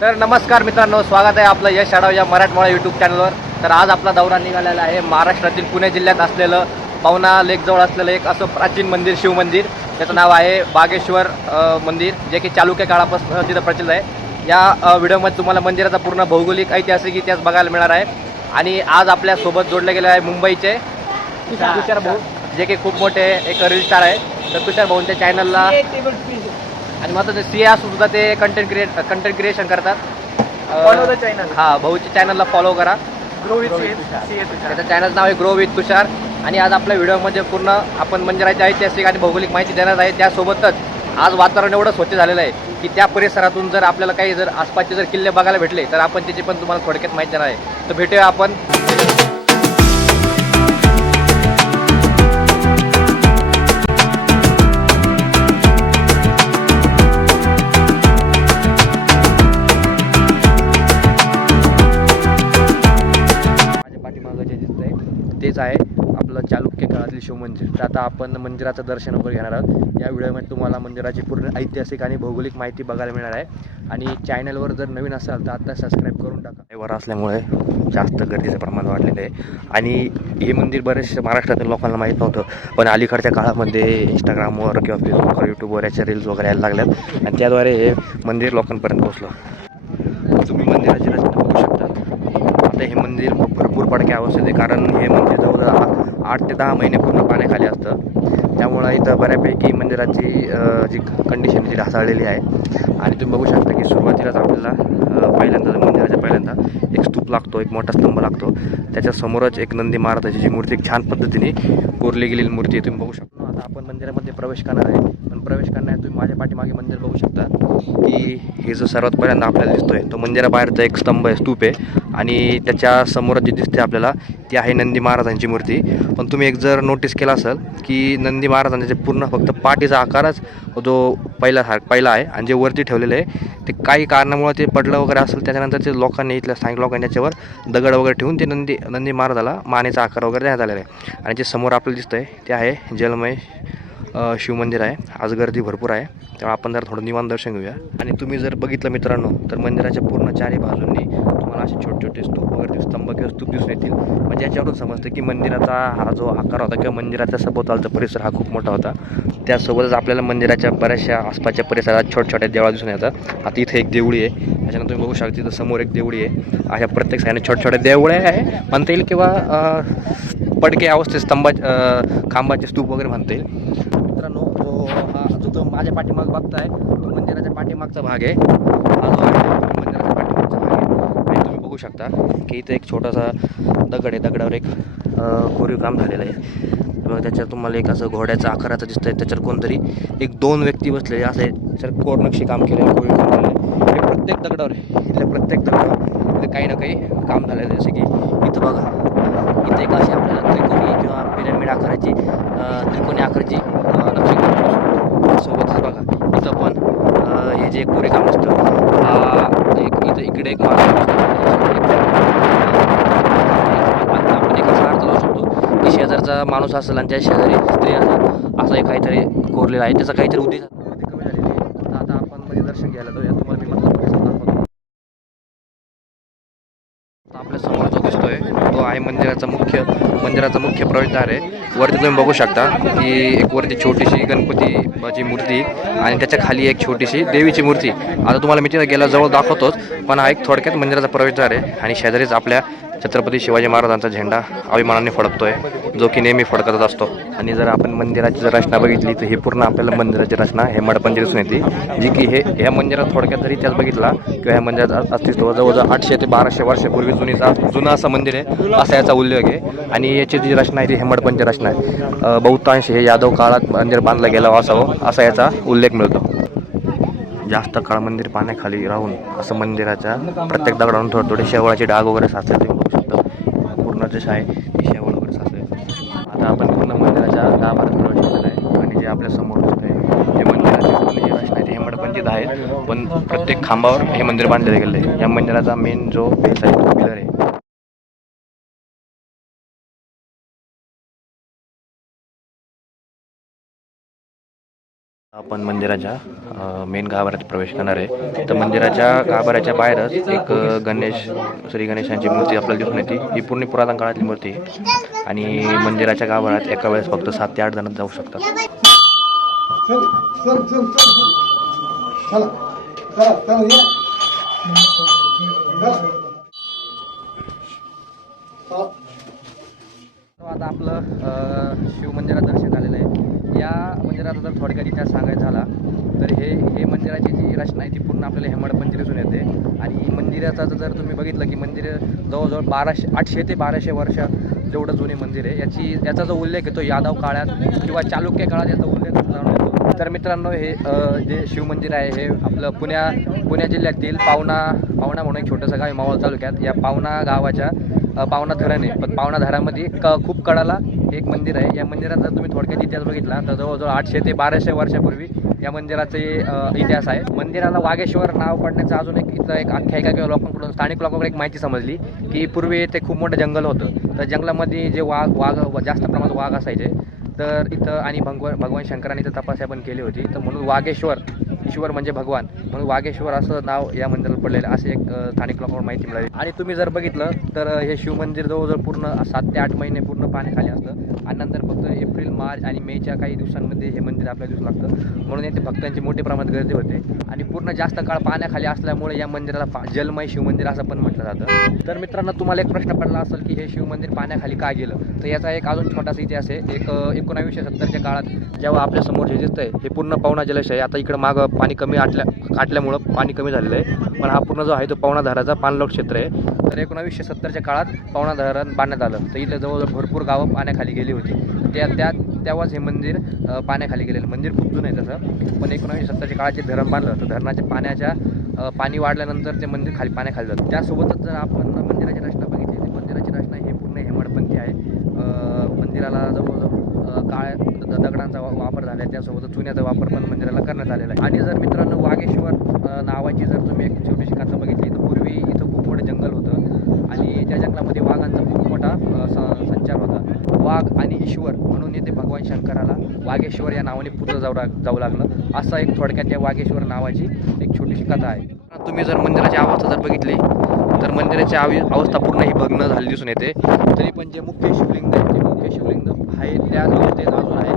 तर नमस्कार मित्रांनो, स्वागत आहे आपलं यश आढाव या मराठमोळा यूट्यूब चॅनलवर. तर आज आपला दौरा निघालेला आहे महाराष्ट्रातील पुणे जिल्ह्यात असलेलं पवना लेकजवळ असलेलं एक असं प्राचीन मंदिर, शिव मंदिर. त्याचं नाव आहे बागेश्वर मंदिर, जे की चालुक्य काळापासून तिथं प्रचलित आहे. या व्हिडिओमध्ये तुम्हाला मंदिराचा पूर्ण भौगोलिक ऐतिहासिक इतिहास बघायला मिळणार आहे. आणि आज आपल्यासोबत जोडले गेले आहे मुंबईचे तुषार भाऊ, जे की खूप मोठे एक रील स्टार आहे. तर तुषार भाऊंच्या चॅनलला आणि मग ते सी असून सुद्धा ते कंटेंट क्रिएशन करतात. Follow the channel. हां, भाऊच्या चॅनलला फॉलो करा. ग्रो विथ त्याचं चॅनल नाव आहे ग्रो विथ तुषार. आणि आज आपल्या व्हिडिओमध्ये पूर्ण आपण मंदिराची ऐतिहासिक आणि भौगोलिक माहिती देणार आहे. त्यासोबतच आज वातावरण एवढं स्वच्छ झालेलं आहे की त्या परिसरातून जर आपल्याला काही जर आसपासचे जर किल्ले बघायला भेटले तर आपण त्याची पण तुम्हाला थोडक्यात माहिती देणार आहे. तर भेटूया आपण. तेच आहे आपलं चालुक्य काळातील शिव मंदिर. तर आता आपण मंदिराचं दर्शन वगैरे घेणार आहोत. या व्हिडिओमध्ये तुम्हाला मंदिराची पूर्ण ऐतिहासिक आणि भौगोलिक माहिती बघायला मिळणार आहे. आणि चॅनलवर जर नवीन असाल तर आता सबस्क्राईब करून टाका. वर असल्यामुळे जास्त गर्दीचं प्रमाण वाढलेलं आहे. आणि हे मंदिर बरेचशे महाराष्ट्रातील लोकांना माहीत नव्हतं, पण अलीकडच्या काळामध्ये इंस्टाग्रामवर किंवा फेसबुकवर, यूट्यूबवर याच्या रील्स वगैरे यायला लागल्यात आणि त्याद्वारे हे मंदिर लोकांपर्यंत पोहोचलं. तुम्ही मंदिराची रचना बघू शकता. आता हे मंदिर भरपूर पडक्या अवस्थेत आहे, कारण हे मंदिर जवळजवळ 8 ते 10 महिने पूर्ण पाण्याखाली असतं. त्यामुळं इथं बऱ्यापैकी मंदिराची जी कंडिशन ती ढासळलेली आहे. आणि तुम्ही बघू शकता की सुरुवातीलाच आपल्याला मंदिराच्या पहिल्यांदा एक स्तूप लागतो, एक मोठा स्तंभ लागतो. त्याच्यासमोरच एक नंदी महाराजाची जी मूर्ती छान पद्धतीने कोरली गेलेली मूर्ती तुम्ही बघू शकता. आता आपण मंदिरामध्ये प्रवेश करणार आहे, पण प्रवेश करण्यात तुम्ही माझ्या पाठीमागे मंदिर बघू शकता की हे जो सर्वात पहिल्यांदा आपल्याला दिसतोय तो मंदिराबाहेरचा एक स्तंभ आहे, स्तूप आहे. आणि त्याच्या समोर जी दिसते आपल्याला ती आहे नंदी महाराजांची मूर्ती. पण तुम्ही एक जर नोटीस केला असेल की नंदी महाराजांचे पूर्ण फक्त पाठीचा आकारच जो पहिला आहे, आणि जे वरती ठेवलेलं आहे ते काही कारणामुळे ते पडलं वगैरे असेल. त्याच्यानंतर ते लोकांनी, इथल्या स्थानिक लोकांनी त्याच्यावर दगड वगैरे ठेवून ते नंदी महाराजाला मानेचा आकार वगैरे देण्यात आलेला आहे. आणि जे समोर आपल्याला दिसतं आहे ते आहे जलमय शिवमंदिर आहे. आज गर्दी भरपूर आहे, तेव्हा आपण जर थोडं निवांत दर्शन घेऊया. आणि तुम्ही जर बघितलं मित्रांनो तर मंदिराच्या पूर्ण चारही बाजूंनी तुम्हाला असे छोटे छोटे स्तूप वगैरे स्तंभ किंवा स्तूप दिसून येतील. म्हणजे याच्यावरून समजतं की मंदिराचा हा जो आकार होता किंवा मंदिराच्या सभोवतालचा परिसर हा खूप मोठा होता. त्यासोबतच आपल्याला मंदिराच्या बऱ्याचशा आसपासच्या परिसरात छोट्या देवळा दिसून येतात. आता इथे एक देवळी आहे, त्याच्यानंतर तुम्ही बघू शकता तिथं समोर एक देवळी आहे. अशा प्रत्येक साईडने छोट्या देवळ्या आहे म्हणता येईल, किंवा पडके अवस्थेत खांबाचे स्तूप वगैरे म्हणता येईल. मित्रांनो, जो माझ्या पाठीमाग बघताय तो मंदिराच्या पाठीमागचा भाग आहे. हा जो आहे मंदिराच्या पाठीमागचा भाग आहे. आणि तुम्ही बघू शकता की इथं एक छोटासा दगड आहे, दगडावर एक कोरीव काम झालेलं आहे. मग त्याच्यात तुम्हाला एक असं घोड्याचा आकाराचं दिसतंय, त्याच्यावर कोणतरी 1-2 व्यक्ती बसलेले असं आहे. त्याच्यावर कोरनक्षी काम केलेलं, कोरीव काम केलेलं. हे प्रत्येक दगडावर आहे. इथल्या प्रत्येक दगडावर इथे काही ना काही काम झालेलं आहे. जसं की इथं बघा, इथं एक अशी आपल्याला त्रिकोणी किंवा पिरॅमिड आकाराची त्रिकोणी आकाराची नक्षी सोबतच बघा इथं पण हे जे कोरीव काम असतं, इथं इकडे एक माणूस आपण एक असा अर्थ लावू शकतो की शेजारचा माणूस असेल आणि त्या शेजारी स्त्री असेल, असं एक काहीतरी कोरलेलं आहे. त्याचा काहीतरी उद्देश कमी झालेली आहे. आता आपण मध्ये दर्शन घ्यायला जाऊया. तुम्हाला मी दाखवतो. आपल्या समोर जो दिसतोय तो आहे मंदिराचा मुख्य प्रवेशद्वार आहे. वरती तुम्ही बघू शकता की एक वरती छोटीशी गणपतीची मूर्ती आणि त्याच्या खाली एक छोटीशी देवीची मूर्ती. आता तुम्हाला मी तिथे गेला जवळ दाखवतोच, पण हा एक थोडक्यात मंदिराचा प्रवेशद्वार आहे. आणि शेजारीच आपल्या छत्रपती शिवाजी महाराजांचा झेंडा अभिमानाने फडकतोय, जो की नेहमी फडकतच असतो. आणि जर आपण मंदिराची जर रचना बघितली तर ही पूर्ण आपल्याला मंदिराची रचना हेमाडपंथी दिसून येते, जी की ह्या मंदिरात थोडक्यात जरी इतिहास बघितला किंवा ह्या मंदिरात अस्तित्व जवळजवळ 800 ते 1200 वर्षापूर्वी जुनं असं मंदिर आहे असा याचा उल्लेख आहे. आणि याची जी रचना आहे ती हेमाडपंथी रचना आहे. बहुतांश हे यादव काळात मंदिर बांधलं गेलं असावं असा याचा उल्लेख मिळतो. जास्त काळ मंदिर पाण्याखाली राहून असं मंदिराच्या प्रत्येक दगडावरून थोडे शेवळाचे डाग वगैरे साचले तुम्ही बघू शकता. पूर्ण जे आहे ते शेवळ वगैरे साचले. आता आपण पूर्ण मंदिराच्या गाभाऱ्यात प्रवेश केलेला आहे. आणि जे आपल्या समोर दिसत आहे हे मंदिराची पूर्ण जी रचना आहे ती हेमाडपंथीच आहे, पण प्रत्येक खांबावर हे मंदिर बांधलेलं गेलं आहे. या मंदिराचा मेन जो बेस आहे तो पिलर आहे. आपण मंदिराच्या मेन गाभाऱ्यात प्रवेश करणार आहे. तर मंदिराच्या गाभाऱ्याच्या बाहेरच एक श्री गणेशांची मूर्ती आपल्याला दिसून येते. ही पूर्ण पुरातन काळातली मूर्ती आहे आणि मंदिराच्या गाभाऱ्यात एका वेळेस फक्त 7 ते 8 जण जाऊ शकतात. आता आपलं शिव मंदिरात दर्शन झालेलं आहे. या मंदिराचा जर थोडक्यात इतिहास सांगायचा झाला तर हे मंदिराची जी रचना आहे ती पूर्ण आपल्याला हेमाडपंथी दिसून येते. आणि मंदिराचा जर तुम्ही बघितलं की मंदिर जवळजवळ 800 ते 1200 वर्ष जेवढं जुने मंदिर आहे. याचा जो उल्लेख आहे तो यादव काळात किंवा चालुक्य काळात याचा उल्लेख जाणून येतो. तर मित्रांनो, हे जे शिवमंदिर आहे हे आपलं पुणे जिल्ह्यातील पावणा म्हणून एक छोटंसं गाव आहे मावळ तालुक्यात. या पावणा गावाच्या पावणा धरण आहे. पण पावणा धरणामध्ये खूप कडाला एक मंदिर आहे. या मंदिरात जर तुम्ही थोडक्यात इतिहास बघितला तर जवळजवळ 800 ते 1200 वर्षापूर्वी या मंदिराचे इतिहास आहे. मंदिराला वागेश्वर नाव पडण्याचं अजून एक आख्यायिका किंवा लोकांकडून स्थानिक लोकांकडून एक माहिती समजली की पूर्वी ते खूप मोठं जंगल होतं. तर जंगलामध्ये जे वाघ जास्त प्रमाणात वाघ असायचे. तर इथं आणि भगवान शंकरांनी इथं तपस्या पण केली होती. तर म्हणून वागेश्वर, ईश्वर म्हणजे भगवान, म्हणून वागेश्वर असं नाव या मंदिराला पडलेलं असे एक स्थानिक लोकांकडून माहिती मिळाली. आणि तुम्ही जर बघितलं तर हे शिवमंदिर जवळजवळ पूर्ण 7 ते 8 महिने पूर्ण पाण्याखाली असतं आणि नंतर फक्त एप्रिल, मार्च आणि मेच्या काही दिवसांमध्ये हे मंदिर आपल्याला दिसू लागतं. म्हणून येथे भक्तांची मोठ्या प्रमाणात गर्दी होते आणि पूर्ण जास्त काळ पाण्याखाली असल्यामुळे या मंदिराला जलमय शिवमंदिर असं पण म्हटलं जातं. तर मित्रांनो, तुम्हाला एक प्रश्न पडला असेल की हे शिवमंदिर पाण्याखाली का गेलं. तर याचा एक अजून छोटासा इतिहास आहे. 1970च्या काळात जेव्हा आपल्या समोर हे दिसतंय हे पूर्ण पावणा जलाशय आहे. आता इकडं मागं पाणी कमी आटल्यामुळं पाणी कमी झालेलं आहे. पण हा पूर्ण जो आहे तो पावणा धरणाचा पाणलोट क्षेत्र आहे. तर 1970च्या काळात पावणा धरण बांधण्यात आलं. तर इथं जवळजवळ भरपूर गावं पाण्याखाली गेली होती. तेव्हाच हे मंदिर पाण्याखाली गेलेलं. मंदिर खूप जुनं आहे तसं. पण 1970च्या काळात जे धरण बांधलं तर धरणाच्या पाणी वाढल्यानंतर ते मंदिर पाण्याखाली जातं. त्यासोबतच जर आपण मंदिराची रचना बघितली तर मंदिराची रचना ही पूर्ण हेमाडपंथी आहे. मंदिराला जवळजवळ काळ्या दगडांचा वापर झाला आहे. त्यासोबत चुन्याचा वापर पण मंदिराला करण्यात आलेला आहे. आणि जर मित्रांनो वागेश्वर नावाची जर तुम्ही एक छोटीशी कथा बघितली तर पूर्वी इथं खूप मोठं जंगल होतं आणि त्या जंगलामध्ये वाघांचा खूप मोठा संचार होता. वाघ आणि ईश्वर म्हणून येथे भगवान शंकराला वागेश्वर या नावाने पुढं जाऊ लागलं. असा एक थोडक्यात या वागेश्वर नावाची एक छोटीशी कथा आहे. तुम्ही जर मंदिराची अवस्था जर बघितली तर मंदिराची अवस्था पूर्ण ही भग्न झाली दिसून येते. तरी पण जे मुख्य शिवलिंग आहे ते मुख्य शिवलिंग आहे त्या अवस्थेत अजून आहे.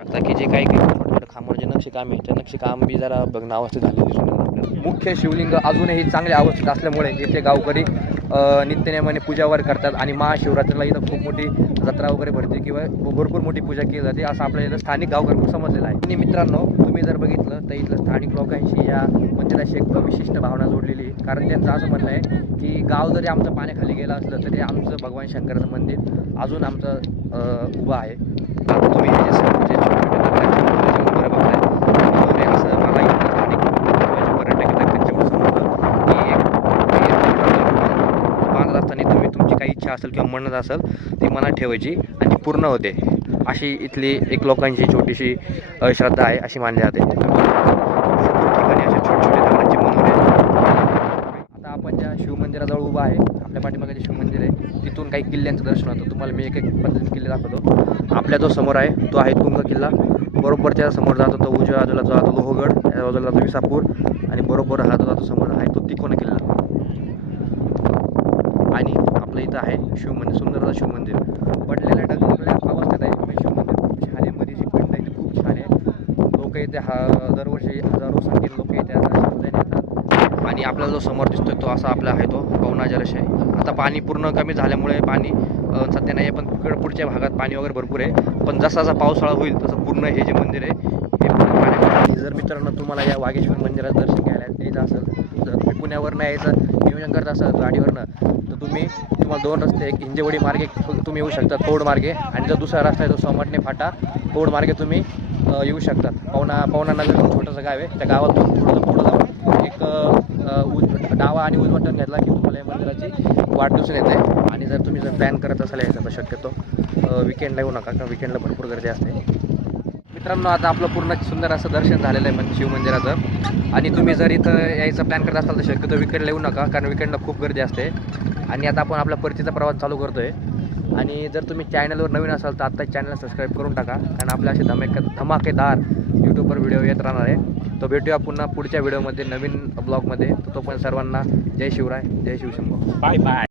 आता की जे काही छोटे खांबावर जे नक्षीकाम आहे ते नक्षीकाम बी जरा भग्न अवस्थेत झाले दिसून येते. मुख्य शिवलिंग अजूनही चांगल्या अवस्थेत असल्यामुळे इथे गावकरी नित्यनेमाने पूजावर करतात आणि महाशिवरात्रीला इथं खूप मोठी जत्रा वगैरे भरते किंवा भरपूर मोठी पूजा केली जाते असं आपल्या इथं स्थानिक गावकऱ्यांना समजलेलं आहे. आणि मित्रांनो, तुम्ही जर बघितलं तर इथलं स्थानिक लोकांशी या मंदिराशी एक विशिष्ट भावना जोडलेली आहे. कारण त्यांचं असं म्हणणं आहे की गाव जरी आमचं पाण्याखाली गेलं असलं तरी आमचं भगवान शंकराचं मंदिर अजून आमचं उभं आहे. तुम्ही हे जे छोटे वगैरे बघताय असं मला इथं स्थानिक पर्यटक त्यांच्यामुळे समजलं की बांधत असताना तुम्ही तुमची काही इच्छा असेल किंवा म्हणत असेल ती मनात ठेवायची आणि ती पूर्ण होते. अशी इथली एक लोकांची छोटीशी श्रद्धा आहे अशी मानली जाते. ठिकाणी असे छोटे दगडांचे मनोरे. आता आपण ज्या शिवमंदिराजवळ उभा आहे, आपल्या पाठीमागे जे शिवमंदिर आहे तिथून काही किल्ल्यांचं दर्शन होतं. तुम्हाला मी एक पद्धतीने किल्ले दाखवतो. आपल्या जो समोर आहे तो आहे तुंग किल्ला. बरोबर त्या समोर जातो तो उजव्या बाजूला जो जातो लोहगड, त्या बाजूला जातो विसापूर आणि बरोबर हा जो जातो समोर आहे तो तिकोना किल्ला. आणि आपलं इथं आहे शिवमंदिर, सुंदर शिवमंदिर. पडलेल्या ढगलेल्या अवस्थेत आहे शिवमंदिर. खूप छान आहे. मध्ये जी पिंड आहे ती खूप छान आहे. लोक इथे दरवर्षी हजारो संख्येने लोक इथे येतात. आणि आपल्याला जो समोर दिसतोय तो असा आपला आहे तो पावणा जलाशय. आता पाणी पूर्ण कमी झाल्यामुळे पाणी सध्या नाही आहे, पण पुढच्या भागात पाणी वगैरे भरपूर आहे. पण जसा पावसाळा होईल तसं पूर्ण हे जे मंदिर आहे हे पूर्ण पाण्यात. जर मित्रांनो तुम्हाला या वागेश्वर मंदिरात दर्शन घ्यायला यायचं असेल, जर तुम्ही पुण्यावरनं यायचं नियोजन करत असाल गाडीवरनं तर तुम्हाला 2 रस्ते, एक हिंजेवडी मार्गे तुम्ही येऊ शकता तोड मार्गे, आणि जो दुसरा रस्ता आहे तो सोमटणे फाटा तोड मार्गे तुम्ही येऊ शकतात. पावणा नगर छोटंसं गाव आहे. त्या गावातून थोडंसं पुढं जाऊन एक डावा आणि उजवा टर्न घेतला की तुम्हाला या मंदिराची वाट दिसून येते. आणि जर तुम्ही प्लॅन करत असाल यायचा तर शक्यतो विकेंडला येऊ नका, कारण विकेंडला भरपूर गर्दी असते. मित्रांनो, आता आपलं पूर्ण सुंदर असं दर्शन झालेलं आहे शिवमंदिराचं. आणि तुम्ही जर इथं यायचा प्लॅन करत असाल तर शक्यतो विकेंडला येऊ नका, कारण विकेंडला खूप गर्दी असते. आणि आता आपण आपल्या परतीचा प्रवास चालू करतो आहे. आणि जर तुम्ही चॅनलवर नवीन असाल तर आत्ताच चॅनलला सबस्क्राईब करून टाका, कारण आपल्या असे धमाकेदार यूट्यूबवर व्हिडिओ येत राहणार आहे. तो भेटूया पुन्हा पुढच्या व्हिडिओमध्ये नवीन ब्लॉगमध्ये. तो पण सर्वांना जय शिवराय, जय शिवशंभो. Bye bye.